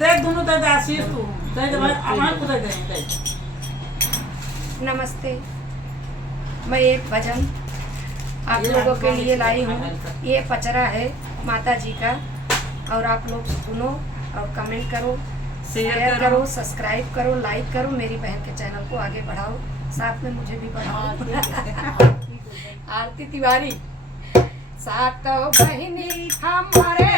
देख दोनों दे आशीष तू दे भाई अपना को दे। नमस्ते, मैं एक भजन आप लोगों के लिए लाई हूँ। ये पचरा है माता जी का, और आप लोग सुनो और कमेंट करो, शेयर करो, सब्सक्राइब करो, लाइक करो, मेरी बहन के चैनल को आगे बढ़ाओ, साथ में मुझे भी बढ़ाओ। आरती तिवारी। सातो बहिनी हमारे